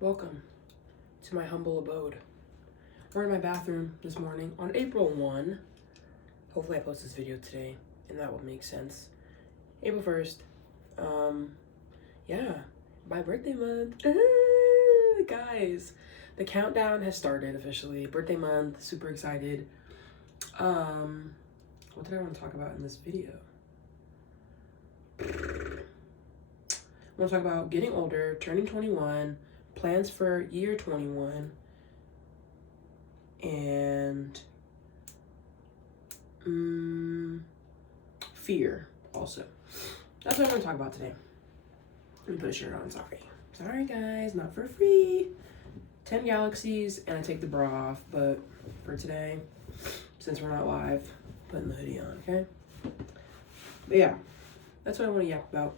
Welcome to my humble abode. We're in my bathroom this morning on April 1. Hopefully I post this video today and that will make sense. April 1st. Yeah, my birthday month. Guys, the countdown has started officially. Birthday month, super excited. What did I want to talk about in this video? I want to talk about getting older, turning 21, plans for year 21, and fear also. That's what I want to talk about today. Let me put a shirt on, sorry guys, not for free. 10 galaxies and I take the bra off, but for today, since we're not live, putting the hoodie on, okay? But yeah, that's what I want to yap about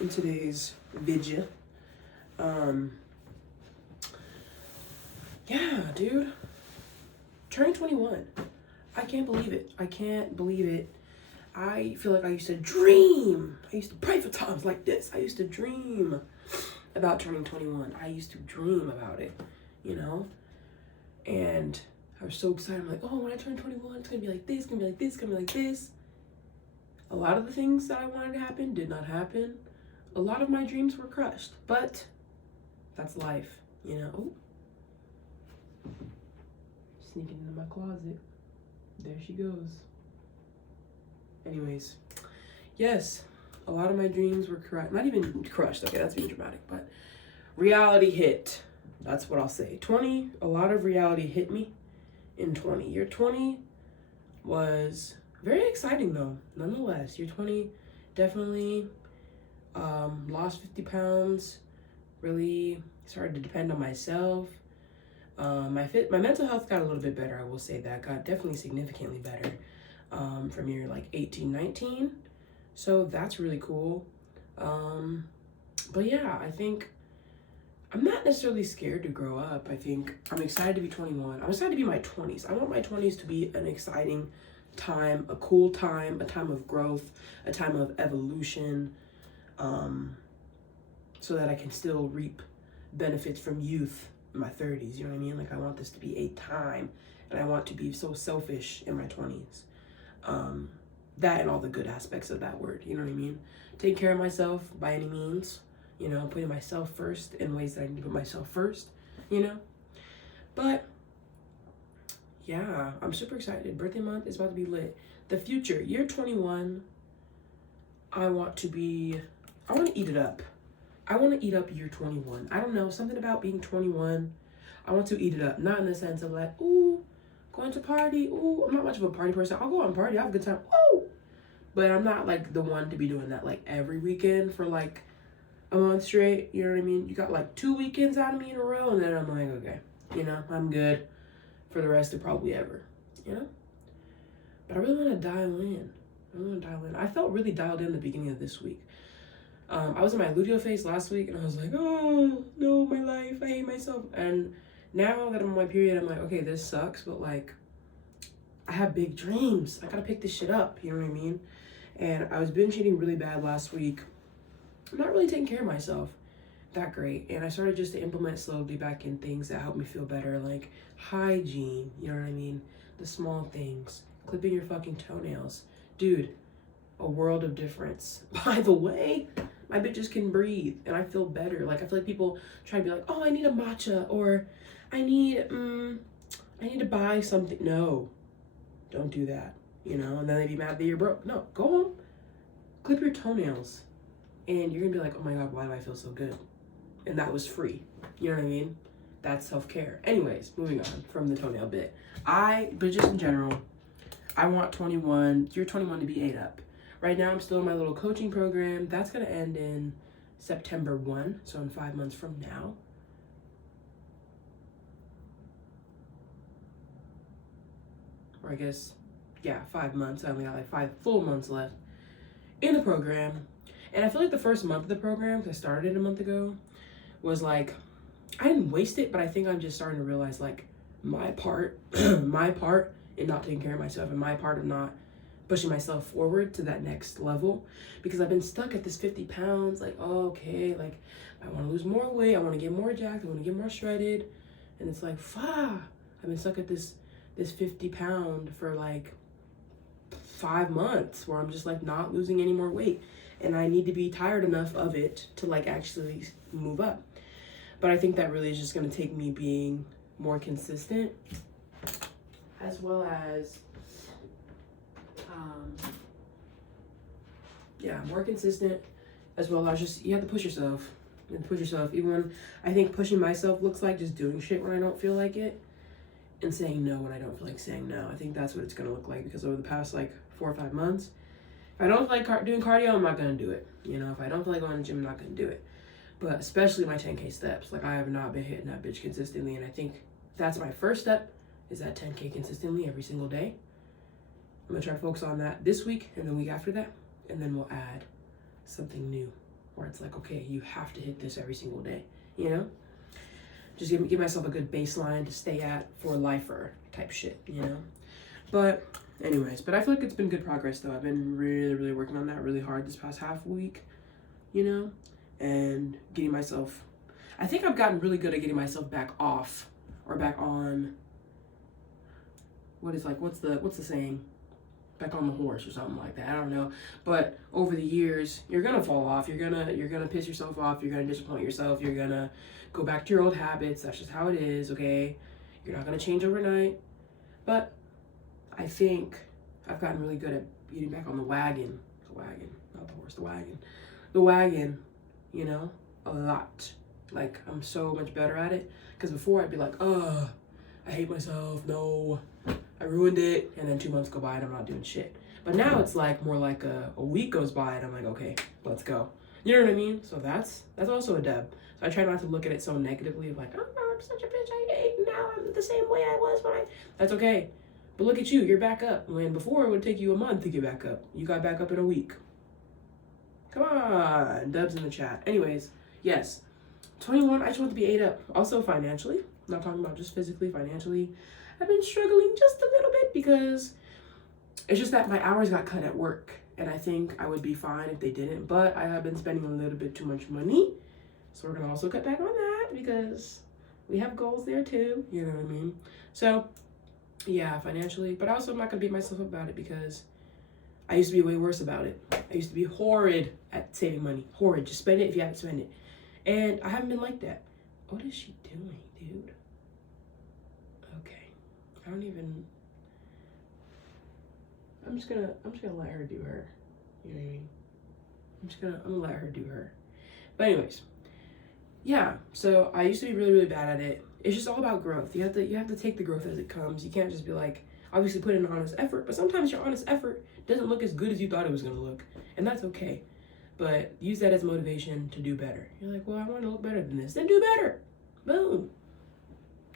in today's video. Yeah, dude. Turning 21. I can't believe it. I feel like I used to dream. I used to pray for times like this. I used to dream about turning 21. I used to dream about it, you know? And I was so excited. I'm like, oh, when I turn 21, it's gonna be like this, it's gonna be like this, it's gonna be like this. A lot of the things that I wanted to happen did not happen. A lot of my dreams were crushed, but that's life, you know? Ooh. Sneaking into my closet. There she goes. Anyways, yes, a lot of my dreams were crushed. Not even crushed, okay, that's being dramatic, but reality hit. That's what I'll say. 20, a lot of reality hit me in 20. Year 20 was very exciting though, nonetheless. Year 20 definitely lost 50 pounds, really started to depend on myself. My mental health got a little bit better, I will say that. Got definitely significantly better from year like 18, 19. So that's really cool. But yeah, I think I'm not necessarily scared to grow up. I think I'm excited to be 21. I'm excited to be my 20s. I want my 20s to be an exciting time, a cool time, a time of growth, a time of evolution, so that I can still reap benefits from youth in my 30s, you know what I mean? Like I want this to be a time, and I want to be so selfish in my 20s. That and all the good aspects of that word, you know what I mean? Taking care of myself by any means, you know, putting myself first in ways that I need to put myself first, you know? But yeah, I'm super excited. Birthday month is about to be lit. The future, year 21, I want to eat it up. I want to eat up year 21. I don't know, something about being 21. I want to eat it up. Not in the sense of like, ooh, going to party. Ooh, I'm not much of a party person. I'll go out and party. I have a good time. Ooh. But I'm not like the one to be doing that like every weekend for like a month straight. You know what I mean? You got like 2 weekends out of me in a row. And then I'm like, okay, you know, I'm good for the rest of probably ever, you know? But I really want to dial in. I felt really dialed in the beginning of this week. I was in my luteal phase last week and I was like, oh no, my life, I hate myself. And now that I'm on my period, I'm like, okay, this sucks, but like, I have big dreams. I gotta pick this shit up, you know what I mean? And I was binge eating really bad last week. I'm not really taking care of myself that great. And I started just to implement slowly back in things that help me feel better, like hygiene, you know what I mean? The small things, clipping your fucking toenails. Dude, a world of difference. By the way, my bitches can breathe and I feel better. Like I feel like people try to be like, oh, I need a matcha, or I need to buy something. No, don't do that, you know? And then they'd be mad that you're broke. No, go home, clip your toenails, and you're gonna be like, oh my God, why do I feel so good? And that was free, you know what I mean? That's self-care. Anyways, moving on from the toenail bit. But just in general, I want year 21 to be ate up. Right now, I'm still in my little coaching program. That's going to end in September 1, so in 5 months from now. Or I guess, yeah, 5 months. I only got like 5 full months left in the program. And I feel like the first month of the program, because I started it a month ago, was like, I didn't waste it, but I think I'm just starting to realize like my part in not taking care of myself and my part of not pushing myself forward to that next level, because I've been stuck at this 50 pounds. Like, oh, okay, like I want to lose more weight. I want to get more jacked. I want to get more shredded. And it's like, I've been stuck at this 50 pound for like 5 months where I'm just like not losing any more weight. And I need to be tired enough of it to like actually move up. But I think that really is just going to take me being more consistent, as well as more consistent, as well as just, you have to push yourself. You have to push yourself. Even when I think pushing myself looks like just doing shit when I don't feel like it, and saying no when I don't feel like saying no. I think that's what it's going to look like, because over the past like 4 or 5 months, if I don't feel like doing cardio, I'm not going to do it. You know, if I don't feel like going to the gym, I'm not going to do it. But especially my 10K steps. Like, I have not been hitting that bitch consistently, and I think that's my first step, is that 10K consistently every single day. I'm going to try to focus on that this week and the week after that, and then we'll add something new where it's like, okay, you have to hit this every single day, you know? Just give myself a good baseline to stay at for lifer type shit, you know? But anyways, I feel like it's been good progress though. I've been really, really working on that really hard this past half week, you know? And getting myself, I think I've gotten really good at getting myself back off or back on, what's the saying? Back on the horse or something like that. I don't know. But over the years, you're gonna fall off. You're gonna piss yourself off. You're gonna disappoint yourself. You're gonna go back to your old habits. That's just how it is, okay? You're not gonna change overnight. But I think I've gotten really good at getting back on the wagon. The wagon, not the horse, the wagon. The wagon, you know, a lot. Like, I'm so much better at it. Because before I'd be like, oh, I hate myself, no, I ruined it. And then 2 months go by and I'm not doing shit. But now it's like more like a week goes by and I'm like, okay, let's go. You know what I mean? So that's also a dub. So I try not to look at it so negatively, like, oh, I'm such a bitch, I hate, now I'm the same way I was when that's okay. But look at you, you're back up. When before it would take you a month to get back up. You got back up in a week. Come on, dubs in the chat. Anyways, yes, 21, I just want to be 8 up. Also financially, I'm not talking about just physically, financially. I've been struggling just a little bit because it's just that my hours got cut at work. And I think I would be fine if they didn't. But I have been spending a little bit too much money. So we're going to also cut back on that because we have goals there too. You know what I mean? So, yeah, financially. But also I'm not going to beat myself up about it because I used to be way worse about it. I used to be horrid at saving money. Horrid. Just spend it if you have to spend it. And I haven't been like that. What is she doing, dude? Okay. I don't even... I'm just gonna let her do her. You know what I mean? I'm gonna let her do her. But anyways, yeah. So I used to be really, really bad at it. It's just all about growth. You have to take the growth as it comes. You can't just be like, obviously put in an honest effort, but sometimes your honest effort doesn't look as good as you thought it was gonna look, and that's okay. But use that as motivation to do better. You're like, well, I want to look better than this. Then do better. Boom.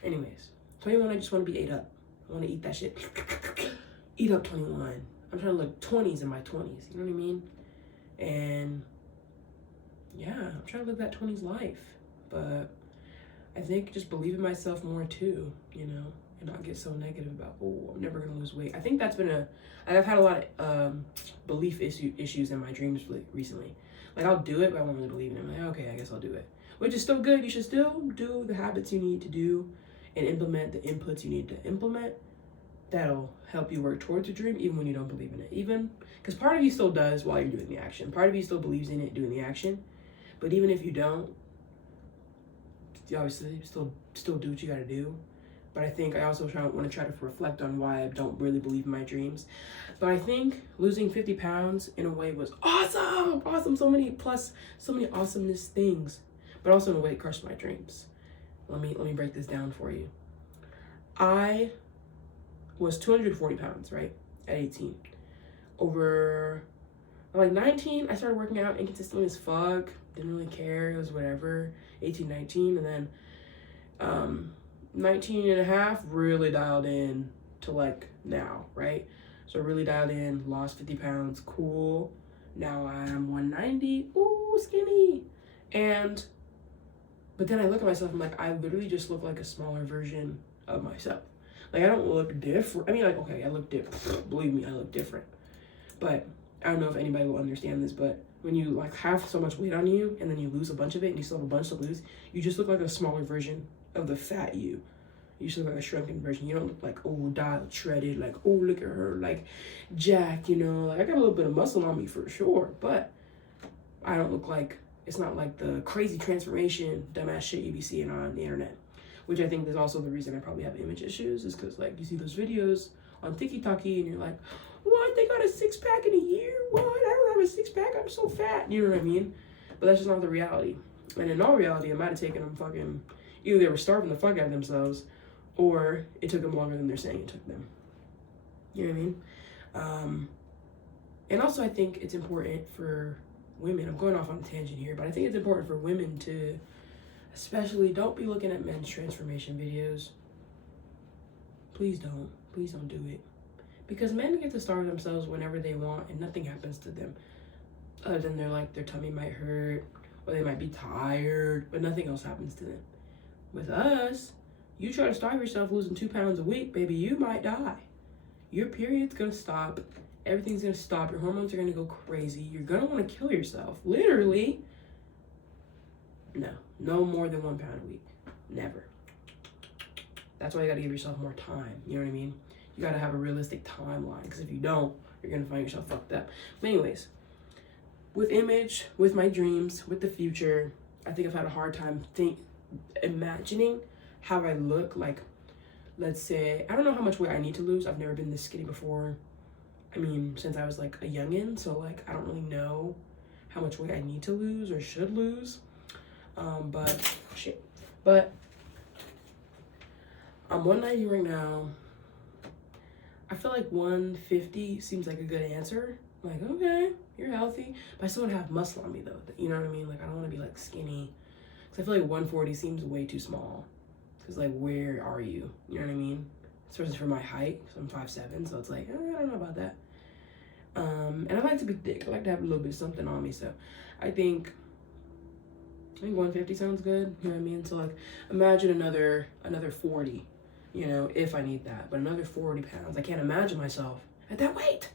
Anyways, 21. I just want to be 8 up. I want to eat that shit. Eat up 21. I'm trying to look 20s in my 20s. You know what I mean? And yeah, I'm trying to live that 20s life. But I think just believe in myself more too, you know, and not get so negative about, oh, I'm never going to lose weight. I think that's been I've had a lot of belief issues in my dreams recently. Like, I'll do it, but I won't really believe in it. I'm like, okay, I guess I'll do it. Which is still good. You should still do the habits you need to do and implement the inputs you need to implement. That'll help you work towards your dream even when you don't believe in it. Even because part of you still does while you're doing the action. Part of you still believes in it doing the action. But even if you don't, you obviously still do what you gotta do. But I think I also want to try to reflect on why I don't really believe in my dreams. But I think losing 50 pounds in a way was awesome. Awesome. So many awesomeness things. But also in a way it crushed my dreams. Let me break this down for you. I was 240 pounds, right? At 18. Over, like 19, I started working out inconsistently as fuck. Didn't really care. It was whatever. 18, 19. And then 19 and a half really dialed in to like now, right? So really dialed in, lost 50 pounds. Cool. Now I'm 190. Ooh, skinny. But then I look at myself, I'm like, I literally just look like a smaller version of myself. Like, I don't look different. I mean, like, okay, I look different. Believe me, I look different. But I don't know if anybody will understand this, but when you like have so much weight on you and then you lose a bunch of it and you still have a bunch to lose, you just look like a smaller version of the fat you. You just look like a shrunken version. You don't look like, oh, dialed, shredded, like, oh, look at her, like, Jack, you know. Like, I got a little bit of muscle on me for sure, but I don't look like, it's not like the crazy transformation, dumbass shit you be seeing on the internet, which I think is also the reason I probably have image issues, is because, like, you see those videos on TikTok and you're like, what, they got a six-pack in a year? What, I don't have a six-pack, I'm so fat, you know what I mean? But that's just not the reality. And in all reality, it might have taken them fucking, either they were starving the fuck out of themselves, or it took them longer than they're saying it took them. You know what I mean? And also I think it's important for women, I'm going off on a tangent here, but I think it's important for women to, especially, don't be looking at men's transformation videos. Please don't do it. Because men get to starve themselves whenever they want and nothing happens to them. Other than their tummy might hurt, or they might be tired, but nothing else happens to them. With us, you try to starve yourself losing 2 pounds a week, baby, you might die. Your period's gonna stop. Everything's gonna stop. Your hormones are gonna go crazy. You're gonna wanna kill yourself. Literally. No more than 1 pound a week. Never. That's why you gotta give yourself more time. You know what I mean? You gotta have a realistic timeline, because if you don't, you're gonna find yourself fucked up. But anyways, with image, with my dreams, with the future, I think I've had a hard time imagining how I look. Like, let's say, I don't know how much weight I need to lose. I've never been this skinny before. I mean, since I was like a youngin', so like I don't really know how much weight I need to lose or should lose. But I'm 190 right now. I feel like 150 seems like a good answer. Like, okay, you're healthy, but I still want to have muscle on me though. You know what I mean? Like, I don't want to be like skinny, because I feel like 140 seems way too small. Because like, where are you? You know what I mean? Especially for my height, because I'm 5'7", so it's like, I don't know about that. And I like to be thick. I like to have a little bit of something on me, so I think 150 sounds good. You know what I mean? So like, imagine another 40, you know, if I need that, but another 40 pounds. I can't imagine myself at that weight.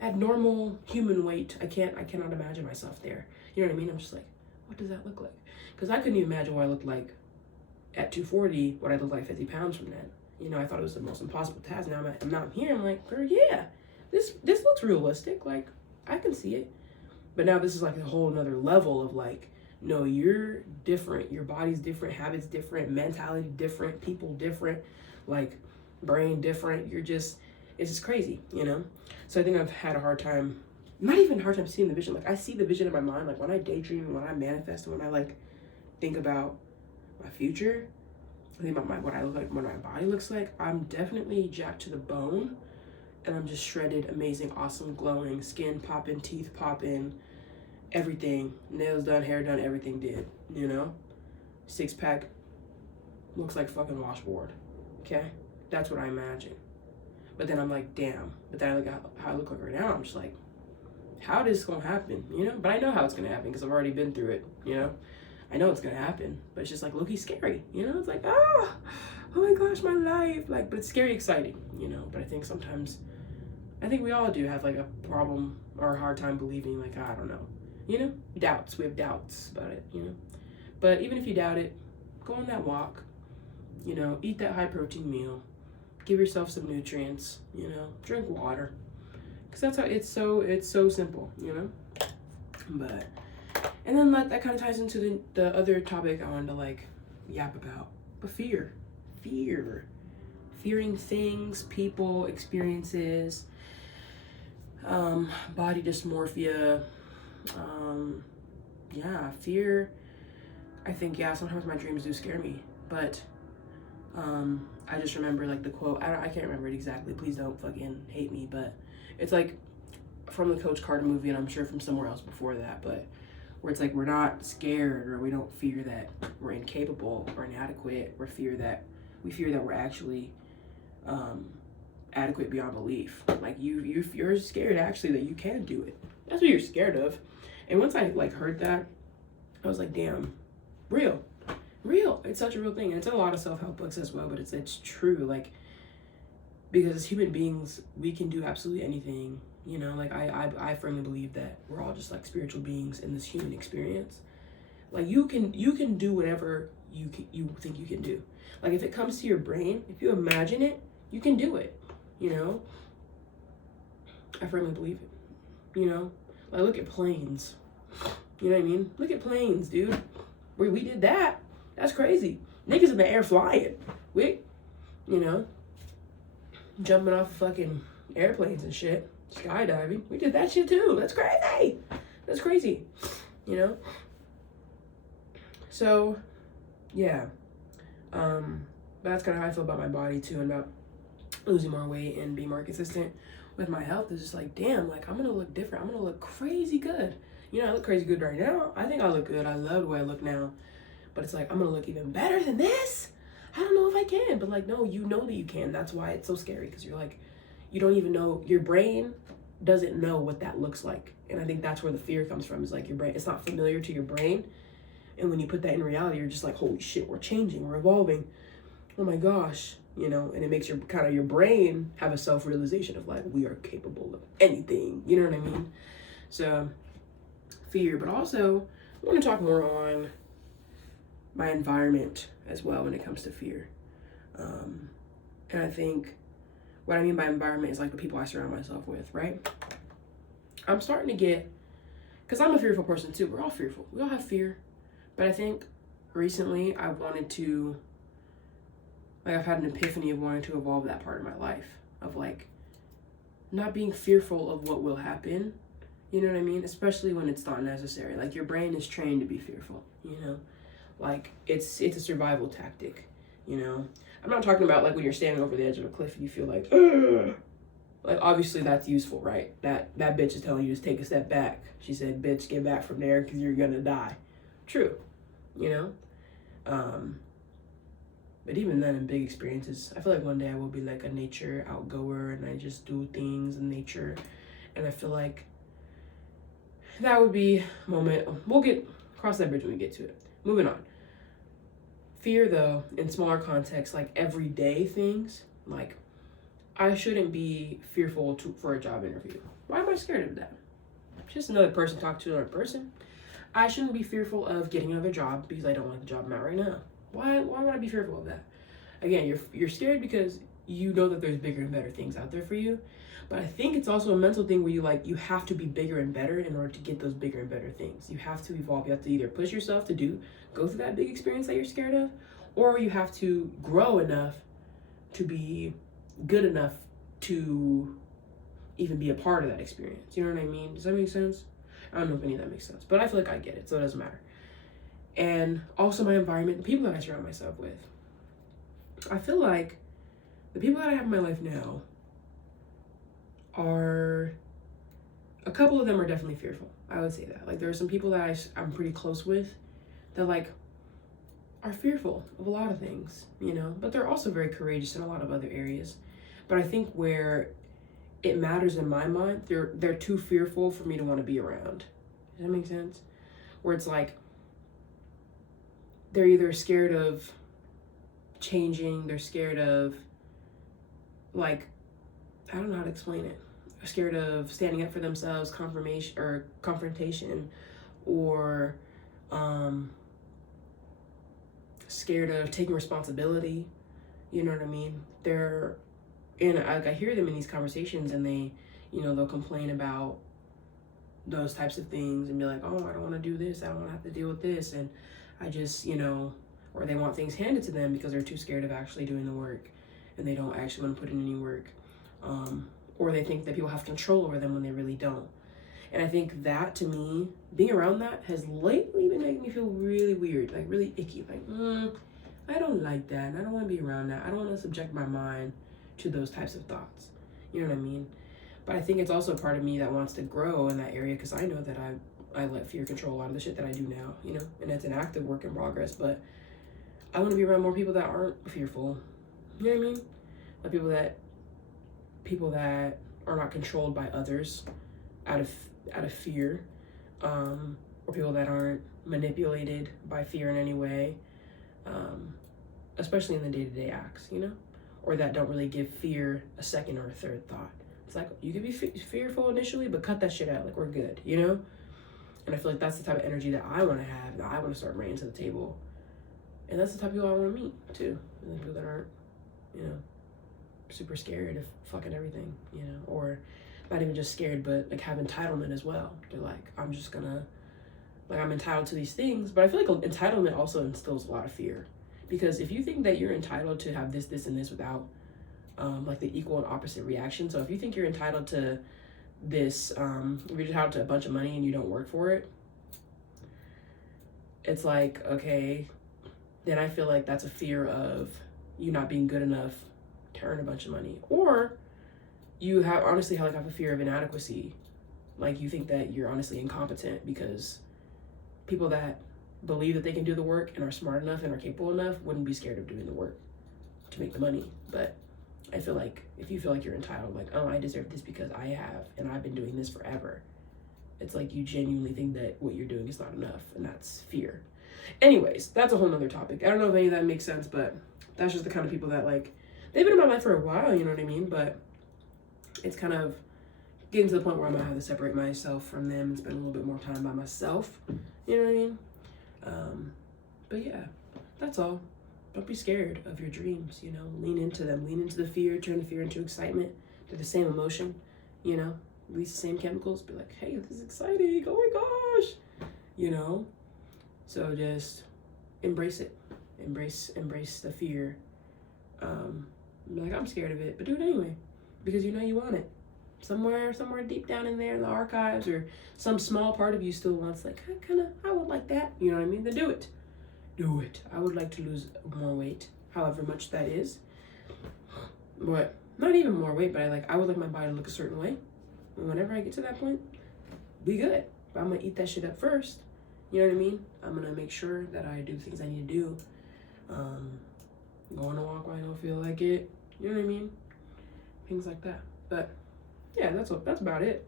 At normal human weight, I cannot imagine myself there. You know what I mean? I'm just like, what does that look like? Because I couldn't even imagine what I looked like at 240, what I looked like 50 pounds from that. You know, I thought it was the most impossible task. Now I'm not here. I'm like, girl, yeah, this looks realistic. Like, I can see it. But now this is like a whole nother level of like, no, you're different. Your body's different, habits different, mentality different, people different, like brain different. It's just crazy, you know? So I think I've had a hard time, not even a hard time seeing the vision. Like, I see the vision in my mind. Like, when I daydream and when I manifest and when I like think about my future, I think about what I look like, what my body looks like, I'm definitely jacked to the bone, and I'm just shredded, amazing, awesome, glowing, skin popping, teeth popping, everything, nails done, hair done, everything did, you know? 6-pack looks like fucking washboard, okay? That's what I imagine. But then I'm like, damn. But then I look at how I look like right now, I'm just like, how is this gonna happen, you know? But I know how it's gonna happen because I've already been through it, you know? I know it's gonna happen, but it's just like low-key scary, you know? It's like, oh my gosh, my life. Like, but it's scary exciting, you know? But I think we all do have like a problem or a hard time believing, like, I don't know, you know? Doubts, we have doubts about it, you know? But even if you doubt it, go on that walk, you know, eat that high protein meal, give yourself some nutrients, you know, drink water, because that's how it's so simple, you know? But, and then that kind of ties into the other topic I wanted to like yap about, but fearing things, people, experiences, body dysmorphia, fear. I think, sometimes my dreams do scare me, but I just remember like the quote, I can't remember it exactly, please don't fucking hate me, but it's like from the Coach Carter movie, and I'm sure from somewhere else before that, but where it's like, we're not scared, or we don't fear that we're incapable or inadequate, we fear that we're actually adequate beyond belief. Like, you're scared actually that you can do it. That's what you're scared of. And once I like heard that, I was like, damn, real. It's such a real thing. And it's in a lot of self-help books as well, but it's true. Like, because as human beings, we can do absolutely anything You know, like I firmly believe that we're all just like spiritual beings in this human experience. Like you can do whatever you think you can do. Like if it comes to your brain, if you imagine it, you can do it. You know, I firmly believe it. You know, like look at planes. You know what I mean? Look at planes, dude. We did that. That's crazy. Niggas in the air flying. You know, jumping off of fucking airplanes and shit. Skydiving. We did that shit too. That's crazy. That's crazy. You know? So, yeah. That's kind of how I feel about my body too, and about losing more weight and being more consistent with my health. It's just like, damn, like I'm gonna look different. I'm gonna look crazy good. You know, I look crazy good right now. I think I look good. I love the way I look now. But it's like, I'm gonna look even better than this? I don't know if I can. But like, no, you know that you can. That's why it's so scary. Because you're like, you don't even know. Your brain doesn't know what that looks like. And I think that's where the fear comes from. Is like your brain, it's not familiar to your brain. And when you put that in reality, you're just like, holy shit, we're changing. We're evolving. Oh my gosh. You know, and it makes your brain have a self-realization of like, we are capable of anything. You know what I mean? So fear, but also I want to talk more on my environment as well when it comes to fear. And I think what I mean by environment is like the people I surround myself with, right? I'm starting to get, because I'm a fearful person too. We're all fearful. We all have fear. But I think recently I've had an epiphany of wanting to evolve that part of my life, of like not being fearful of what will happen. You know what I mean? Especially when it's not necessary. Like your brain is trained to be fearful, you know? Like it's a survival tactic, you know? I'm not talking about like when you're standing over the edge of a cliff and you feel like, ugh. Like obviously that's useful, right? That bitch is telling you to take a step back. She said, bitch, get back from there because you're gonna die. True, you know? But even then in big experiences, I feel like one day I will be like a nature outgoer and I just do things in nature. And I feel like that would be a moment. We'll cross that bridge when we get to it. Moving on. Fear, though, in smaller contexts, like everyday things, like I shouldn't be fearful for a job interview. Why am I scared of that? Just another person talking to another person. I shouldn't be fearful of getting another job because I don't like the job I'm at right now. Why would I be fearful of that? Again, you're scared because you know that there's bigger and better things out there for you. But I think it's also a mental thing where you have to be bigger and better in order to get those bigger and better things. You have to evolve. You have to either push yourself to go through that big experience that you're scared of, or you have to grow enough to be good enough to even be a part of that experience. You know what I mean? Does that make sense? I don't know if any of that makes sense, but I feel like I get it, so it doesn't matter. And also my environment, the people that I surround myself with. I feel like the people that I have in my life now are, a couple of them are definitely fearful. I would say that. Like there are some people that I'm pretty close with that like are fearful of a lot of things, you know, but they're also very courageous in a lot of other areas. But I think where it matters in my mind, they're too fearful for me to want to be around. Does that make sense? Where it's like they're either scared of changing, they're scared of like, I don't know how to explain it. They're scared of standing up for themselves, confrontation, or scared of taking responsibility. You know what I mean? I hear them in these conversations and they, you know, they'll complain about those types of things and be like, oh, I don't want to do this. I don't want to have to deal with this. And I just, you know, or they want things handed to them because they're too scared of actually doing the work and they don't actually want to put in any work. Or they think that people have control over them when they really don't. And I think that, to me, being around that has lately been making me feel really weird, like really icky. Like, I don't like that, and I don't want to be around that. I don't want to subject my mind to those types of thoughts. You know what I mean? But I think it's also a part of me that wants to grow in that area because I know that I let fear control a lot of the shit that I do now, you know? And it's an active work in progress, but I want to be around more people that aren't fearful. You know what I mean? Like people that are not controlled by others out of fear, or people that aren't manipulated by fear in any way, especially in the day-to-day acts, you know, or that don't really give fear a second or a third thought. It's like, you can be fearful initially, but cut that shit out. Like, we're good, you know? And I feel like that's the type of energy that I want to have, that I want to start bringing to the table. And that's the type of people I want to meet, too. And the people that aren't, you know, super scared of fucking everything, you know? Or not even just scared, but, like, have entitlement as well. They're like, I'm just gonna, like, I'm entitled to these things. But I feel like entitlement also instills a lot of fear. Because if you think that you're entitled to have this, this, and this without, like, the equal and opposite reaction. So if you think you're entitled to this, if you're entitled to a bunch of money and you don't work for it, it's like, okay, then I feel like that's a fear of you not being good enough to earn a bunch of money. Or you have honestly have a fear of inadequacy. Like, you think that you're honestly incompetent because people that believe that they can do the work and are smart enough and are capable enough wouldn't be scared of doing the work to make the money. But I feel like if you feel like you're entitled, like, oh, I deserve this because I have, and I've been doing this forever, it's like you genuinely think that what you're doing is not enough, and that's fear. Anyways, that's a whole nother topic. I don't know if any of that makes sense, but that's just the kind of people that, like, they've been in my life for a while, you know what I mean? But it's kind of getting to the point where I'm gonna have to separate myself from them and spend a little bit more time by myself, you know what I mean? But yeah, that's all. Don't be scared of your dreams, you know, lean into them, lean into the fear, turn the fear into excitement. They're the same emotion, you know, release the same chemicals, be like, hey, this is exciting, oh my gosh, you know? So just embrace it, embrace the fear. Like, I'm scared of it, but do it anyway, because you know you want it. Somewhere deep down in there in the archives, or some small part of you still wants, like, I would like that, you know what I mean? Then do it. Do it. I would like to lose more weight, however much that is. But not even more weight, but I would like my body to look a certain way. And whenever I get to that point, we good. But I'm gonna eat that shit up first. You know what I mean? I'm gonna make sure that I do things I need to do. Go on a walk when I don't feel like it. You know what I mean? Things like that. But yeah, that's about it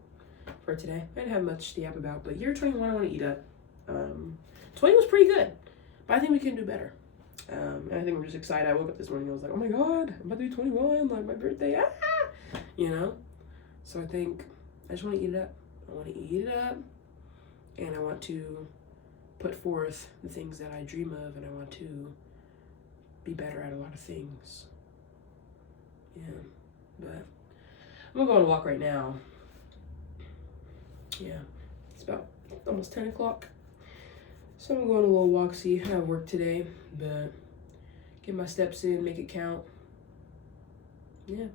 for today. I didn't have much to yap about, but year 21 I want to eat up. 20 was pretty good, but I think we can do better. And I think I'm just excited. I woke up this morning, I was like, oh my God, I'm about to be 21, like my birthday, you know? So I think I just want to eat it up. I want to eat it up, and I want to put forth the things that I dream of, and I want to be better at a lot of things. Yeah, but I'm gonna go on a walk right now. Yeah, it's about almost 10 o'clock. So I'm going on a little walk, see how I work today, but get my steps in, make it count. Yeah.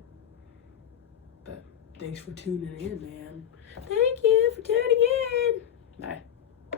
But thanks for tuning in, man. Thank you for tuning in. Bye.